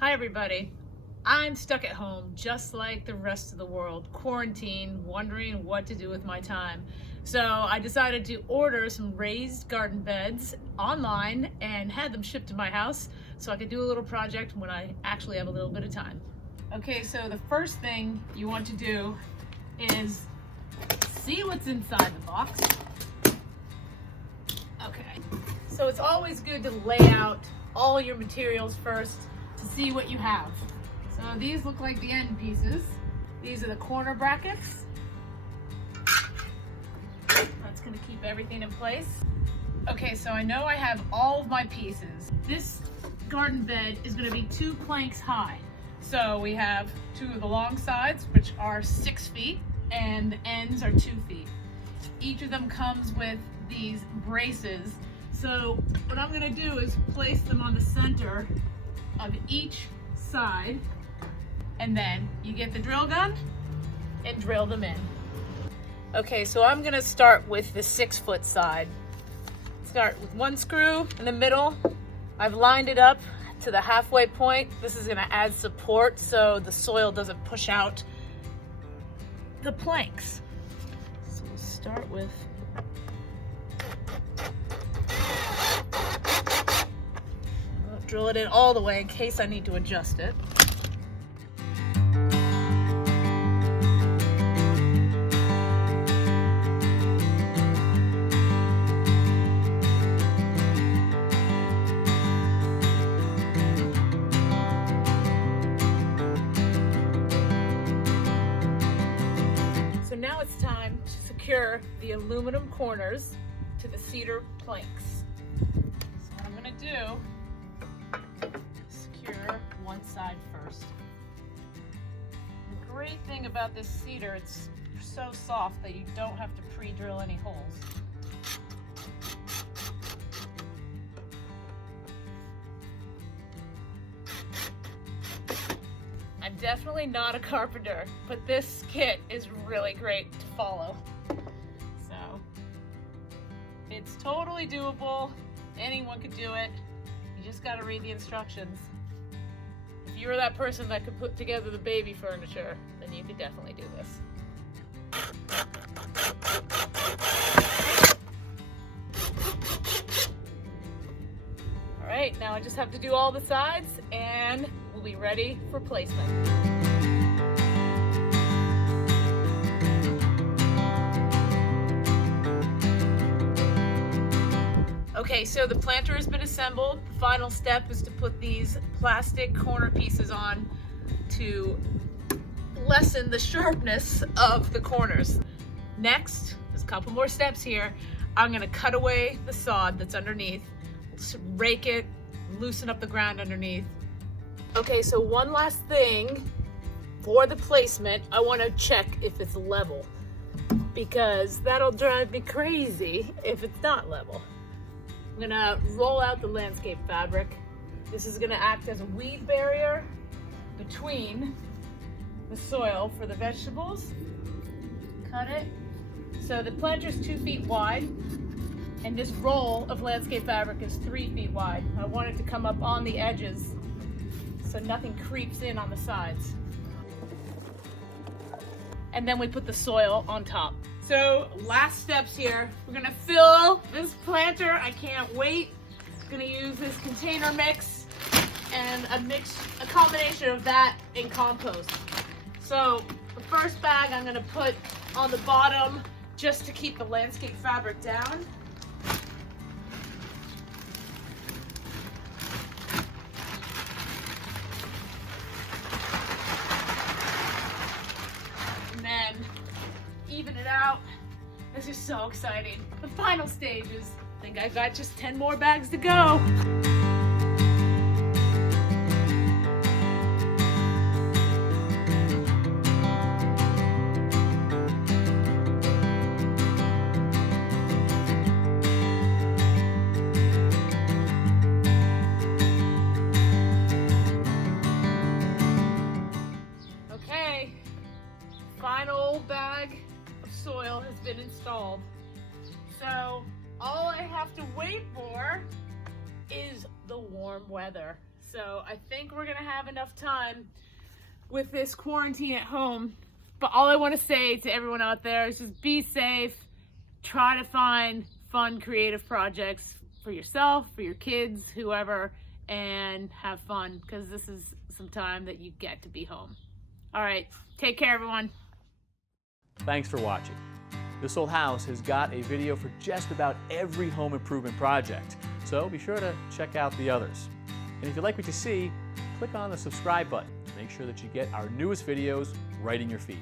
Hi everybody. I'm stuck at home just like the rest of the world, quarantined, wondering what to do with my time. So I decided to order some raised garden beds online and had them shipped to my house so I could do a little project when I actually have a little bit of time. Okay, so the first thing you want to do is see what's inside the box. Okay, so it's always good to lay out all your materials first to see what you have. So these look like the end pieces. These are the corner brackets. That's gonna keep everything in place. Okay, so I know I have all of my pieces. This garden bed is gonna be 2 planks high. So we have 2 of the long sides, which are 6 feet, and the ends are 2 feet. Each of them comes with these braces. So what I'm gonna do is place them on the center of each side, and then you get the drill gun and drill them in. Okay, so I'm gonna start with the 6-foot side. Start with 1 screw in the middle. I've lined it up to the halfway point. This is gonna add support so the soil doesn't push out the planks. So we'll start with drill it in all the way in case I need to adjust it. So now it's time to secure the aluminum corners to the cedar planks. So what I'm gonna do, secure one side first. The great thing about this cedar, it's so soft that you don't have to pre-drill any holes. I'm definitely not a carpenter, but this kit is really great to follow. So it's totally doable. Anyone could do it. You just got to read the instructions. If you were that person that could put together the baby furniture, then you could definitely do this. All right, now I just have to do all the sides and we'll be ready for placement. Okay, so the planter has been assembled. The final step is to put these plastic corner pieces on to lessen the sharpness of the corners. Next, there's a couple more steps here. I'm gonna cut away the sod that's underneath, rake it, loosen up the ground underneath. Okay, so one last thing for the placement, I wanna check if it's level, because that'll drive me crazy if it's not level. I'm gonna roll out the landscape fabric. This is gonna act as a weed barrier between the soil for the vegetables. Cut it. So the planter's 2 feet wide, and this roll of landscape fabric is 3 feet wide. I want it to come up on the edges so nothing creeps in on the sides. And then we put the soil on top. So last steps here, we're gonna fill this planter. I can't wait. I'm gonna use this container mix and a combination of that and compost. So the first bag I'm gonna put on the bottom just to keep the landscape fabric down. And then even it out. This is so exciting. The final stages. I think I've got just 10 more bags to go. Okay, final bag of soil has been installed. So all I have to wait for is the warm weather. So I think we're gonna have enough time with this quarantine at home. But all I want to say to everyone out there is just be safe. Try to find fun, creative projects for yourself, for your kids, whoever, and have fun, because this is some time that you get to be home. All right, take care, everyone. Thanks for watching. This Old House has got a video for just about every home improvement project, so be sure to check out the others. And if you like what you see, click on the subscribe button to make sure that you get our newest videos right in your feed.